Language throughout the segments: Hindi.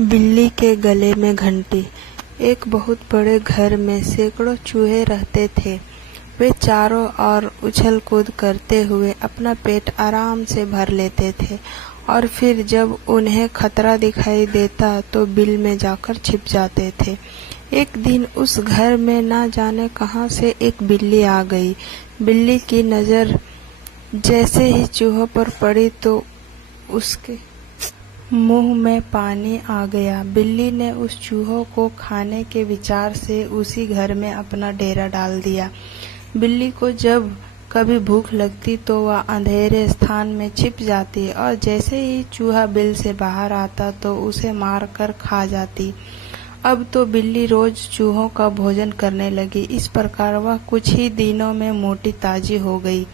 बिल्ली के गले में घंटी। एक बहुत बड़े घर में सैकड़ों चूहे रहते थे। वे चारों ओर उछल कूद करते हुए अपना पेट आराम से भर लेते थे और फिर जब उन्हें खतरा दिखाई देता तो बिल में जाकर छिप जाते थे। एक दिन उस घर में ना जाने कहां से एक बिल्ली आ गई। बिल्ली की नज़र जैसे ही चूहों पर पड़ी तो उसके मुंह में पानी आ गया। बिल्ली ने उस चूहों को खाने के विचार से उसी घर में अपना डेरा डाल दिया। बिल्ली को जब कभी भूख लगती तो वह अंधेरे स्थान में छिप जाती और जैसे ही चूहा बिल से बाहर आता तो उसे मार कर खा जाती। अब तो बिल्ली रोज चूहों का भोजन करने लगी। इस प्रकार वह कुछ ही दिनों में मोटी ताजी हो गई।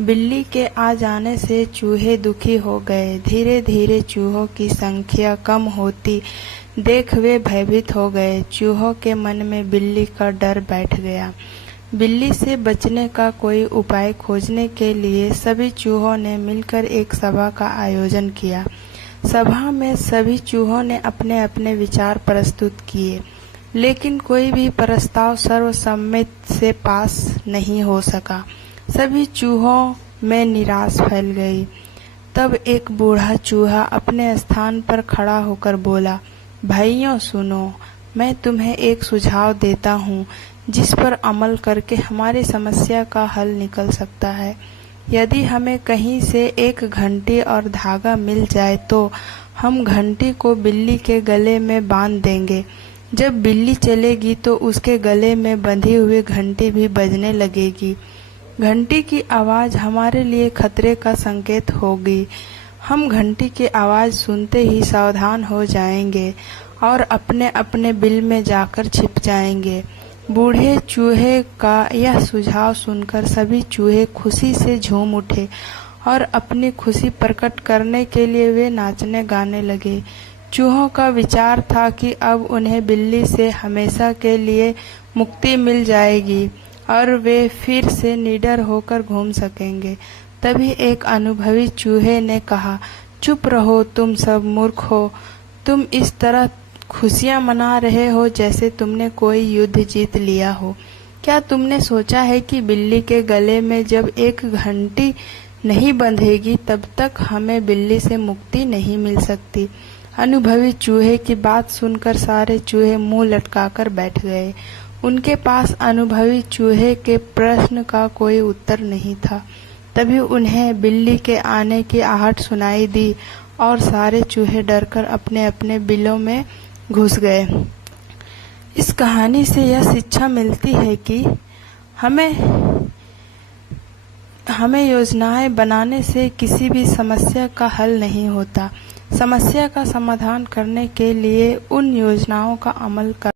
बिल्ली के आ जाने से चूहे दुखी हो गए। धीरे धीरे चूहों की संख्या कम होती देख वे भयभीत हो गए। चूहों के मन में बिल्ली का डर बैठ गया। बिल्ली से बचने का कोई उपाय खोजने के लिए सभी चूहों ने मिलकर एक सभा का आयोजन किया। सभा में सभी चूहों ने अपने अपने विचार प्रस्तुत किए, लेकिन कोई भी प्रस्ताव सर्वसम्मति से पास नहीं हो सका। सभी चूहों में निराश फैल गई। तब एक बूढ़ा चूहा अपने स्थान पर खड़ा होकर बोला, भाइयों सुनो, मैं तुम्हें एक सुझाव देता हूँ जिस पर अमल करके हमारी समस्या का हल निकल सकता है। यदि हमें कहीं से एक घंटी और धागा मिल जाए तो हम घंटी को बिल्ली के गले में बांध देंगे। जब बिल्ली चलेगी तो उसके गले में बंधी हुई घंटी भी बजने लगेगी। घंटी की आवाज़ हमारे लिए खतरे का संकेत होगी। हम घंटी की आवाज़ सुनते ही सावधान हो जाएंगे और अपने अपने बिल में जाकर छिप जाएंगे। बूढ़े चूहे का यह सुझाव सुनकर सभी चूहे खुशी से झूम उठे और अपनी खुशी प्रकट करने के लिए वे नाचने गाने लगे। चूहों का विचार था कि अब उन्हें बिल्ली से हमेशा के लिए मुक्ति मिल जाएगी और वे फिर से निडर होकर घूम सकेंगे। तभी एक अनुभवी चूहे ने कहा, चुप रहो तुम सब मूर्ख हो। तुम इस तरह खुशियां मना रहे हो जैसे तुमने कोई युद्ध जीत लिया हो। क्या तुमने सोचा है कि बिल्ली के गले में जब एक घंटी नहीं बंधेगी तब तक हमें बिल्ली से मुक्ति नहीं मिल सकती। अनुभवी चूहे की बात सुनकर सारे चूहे मुंह लटकाकर बैठ गए। उनके पास अनुभवी चूहे के प्रश्न का कोई उत्तर नहीं था। तभी उन्हें बिल्ली के आने की आहट सुनाई दी और सारे चूहे डरकर अपने अपने बिलों में घुस गए। इस कहानी से यह शिक्षा मिलती है कि हमें योजनाएं बनाने से किसी भी समस्या का हल नहीं होता। समस्या का समाधान करने के लिए उन योजनाओं का अमल कर